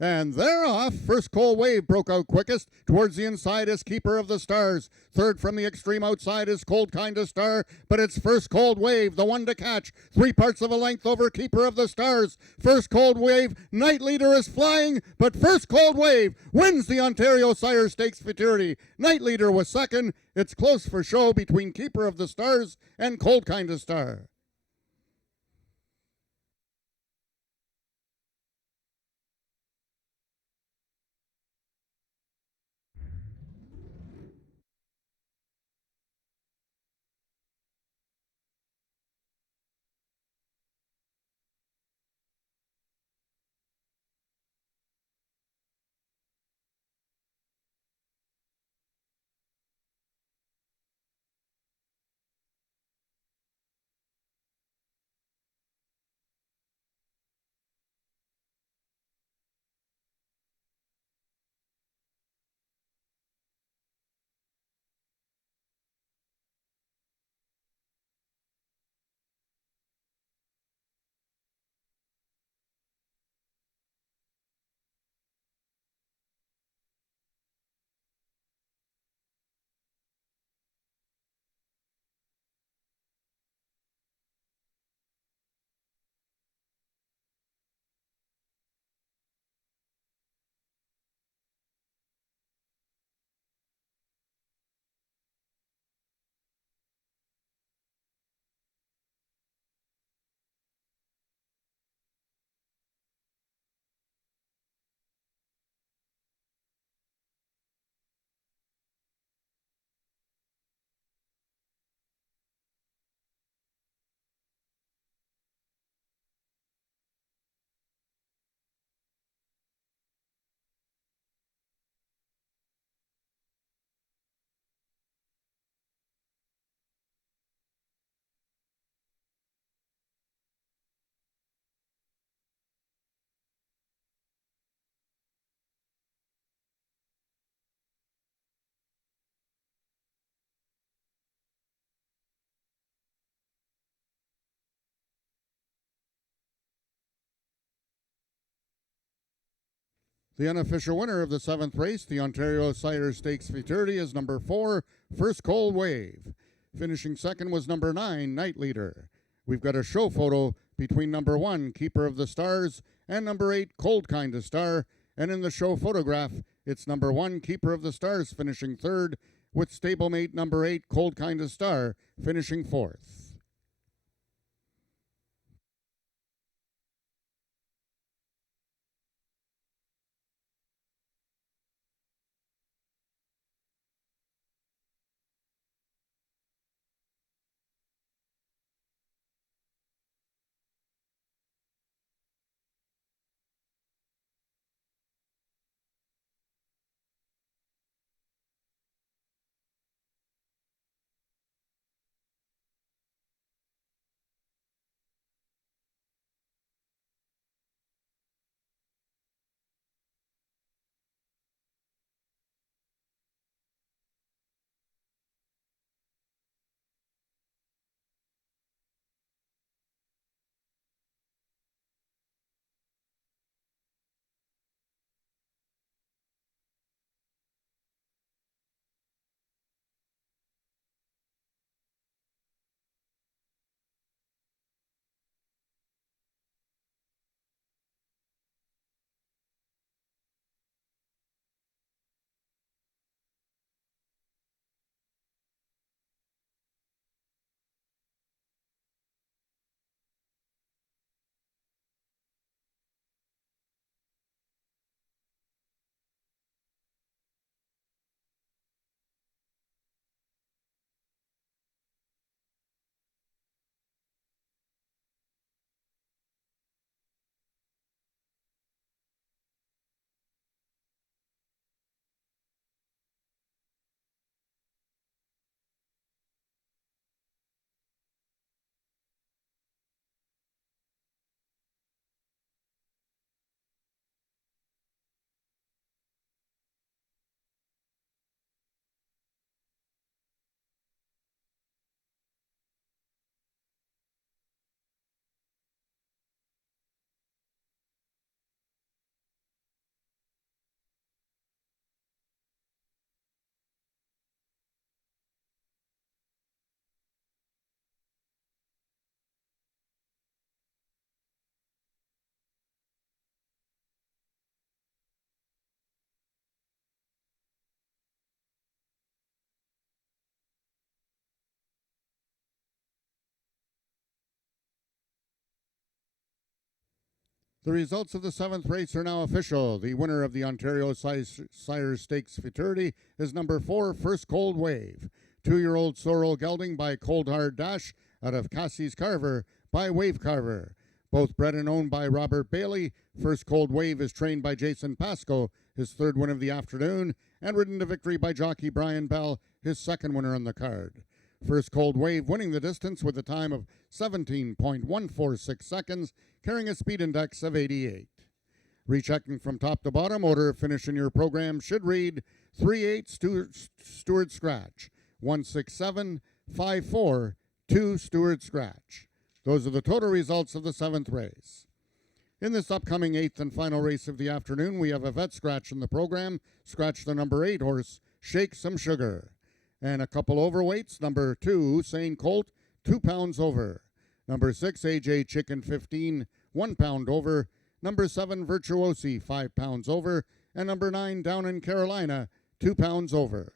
And they're off. First Cold Wave broke out quickest. Towards the inside is Keeper of the Stars. Third from the extreme outside is Cold Kind of Star, but it's First Cold Wave, the one to catch. 3/4 of a length over Keeper of the Stars. First Cold Wave, Night Leader is flying, but First Cold Wave wins the Ontario Sire Stakes Futurity. Night Leader was second. It's close for show between Keeper of the Stars and Cold Kind of Star. The unofficial winner of the seventh race, the Ontario Sire Stakes Futurity, is number 4, First Cold Wave. Finishing second was number 9, Night Leader. We've got a show photo between number 1, Keeper of the Stars, and number 8, Cold Kind of Star. And in the show photograph, it's number 1, Keeper of the Stars, finishing third, with stablemate number 8, Cold Kind of Star, finishing fourth. The results of the 7th race are now official. The winner of the Ontario Sires Stakes Futurity is number 4, First Cold Wave. 2-year-old Sorrel Gelding by Cold Hard Dash out of Cassie's Carver by Wave Carver. Both bred and owned by Robert Bailey. First Cold Wave is trained by Jason Pascoe, his 3rd win of the afternoon, and ridden to victory by jockey Brian Bell, his 2nd winner on the card. First Cold Wave winning the distance with a time of 17.146 seconds, carrying a speed index of 88. Rechecking from top to bottom, order of finish in your program should read 3-8 Stewart Scratch, 167, 5-4, 2 Stewart Scratch. Those are the total results of the 7th race. In this upcoming 8th and final race of the afternoon, we have a vet scratch in the program. Scratch the number 8 horse, Shake Some Sugar. And a couple overweights, number 2, Hussein Colt, 2 pounds over. Number 6, AJ Chicken 15, 1 pound over. Number 7, Virtuosi, 5 pounds over. And number 9, Down in Carolina, 2 pounds over.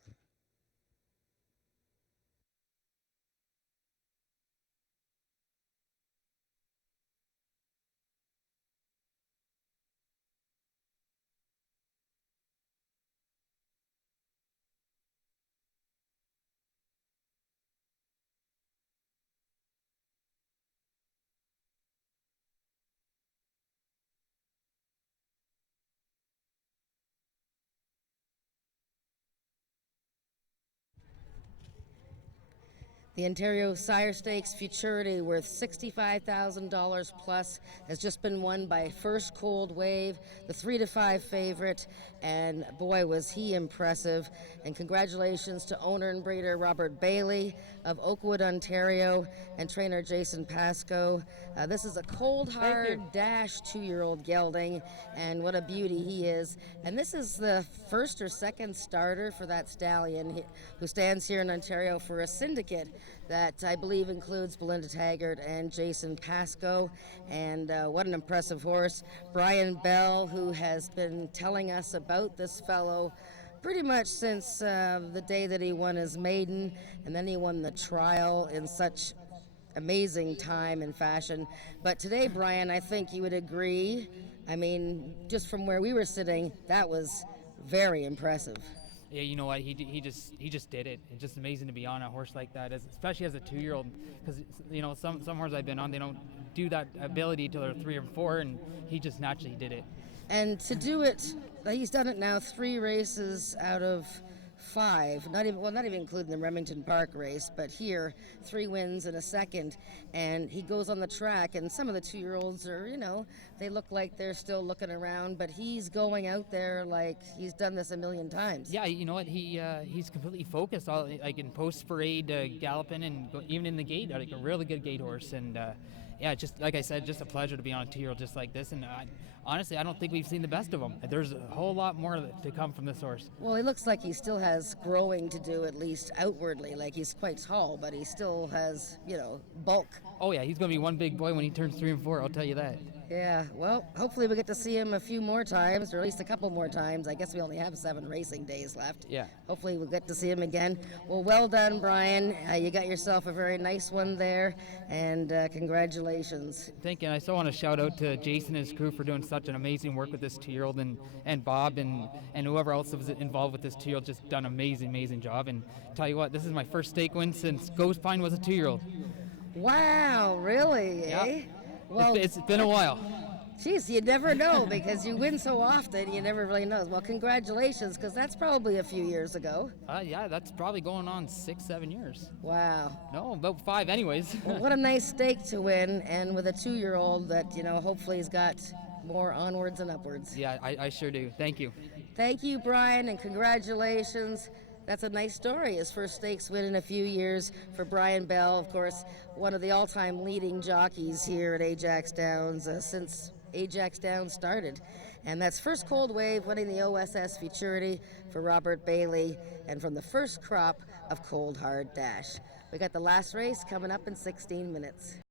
The Ontario Sire Stakes Futurity, worth $65,000 plus, has just been won by First Cold Wave, the 3-5 favorite, and boy was he impressive. And congratulations to owner and breeder Robert Bailey of Oakwood, Ontario, and trainer Jason Pascoe. This is a Cold Hard Dash 2-year-old gelding, and what a beauty he is. And this is the 1st or 2nd starter for that stallion who stands here in Ontario for a syndicate that I believe includes Belinda Taggart and Jason Pascoe. And what an impressive horse. Brian Bell, who has been telling us about this fellow pretty much since the day that he won his maiden, and then he won the trial in such amazing time and fashion. But today, Brian, I think you would agree. I mean, just from where we were sitting, that was very impressive. Yeah, you know what? He just did it. It's just amazing to be on a horse like that, especially as a 2-year-old. Because some horses I've been on, they don't do that ability till they're 3 or 4, and he just naturally did it. And to do it, he's done it now 3 races out of 5, not even including the Remington Park race, but here 3 wins and a 2nd, and he goes on the track, and some of the 2-year-olds are, they look like they're still looking around, but he's going out there like he's done this a million times. Yeah, you know what? He's completely focused, like in post parade, galloping, and even in the gate, like a really good gate horse, and yeah, just like I said, just a pleasure to be on a 2-year-old just like this, and honestly, I don't think we've seen the best of him. There's a whole lot more to come from this horse. Well, he looks like he still has growing to do, at least outwardly. Like, he's quite tall, but he still has, bulk. Oh yeah, he's going to be one big boy when he turns 3 and 4, I'll tell you that. Yeah, well, hopefully we get to see him a few more times, or at least a couple more times. I guess we only have 7 racing days left. Yeah. Hopefully we'll get to see him again. Well, well done, Brian. You got yourself a very nice one there, and congratulations. Thank you. And I still want to shout out to Jason and his crew for doing such an amazing work with this 2-year-old, and Bob and whoever else was involved with this 2-year-old, just done an amazing job. And tell you what, this is my first stake win since Ghost Pine was a 2-year-old. Wow, really, yeah. eh? Well, it's been a while. Geez, you never know, because you win so often, you never really know. Well, congratulations, because that's probably a few years ago. Yeah, that's probably going on 6-7 years. Wow. No, about 5 anyways. Well, what a nice stake to win, and with a 2-year-old that, hopefully he's got more onwards and upwards. Yeah, I sure do. Thank you. Thank you, Brian, and congratulations. That's a nice story. His first stakes win in a few years for Brian Bell, of course, one of the all-time leading jockeys here at Ajax Downs since Ajax Downs started. And that's First Cold Wave winning the OSS Futurity for Robert Bailey, and from the first crop of Cold Hard Dash. We got the last race coming up in 16 minutes.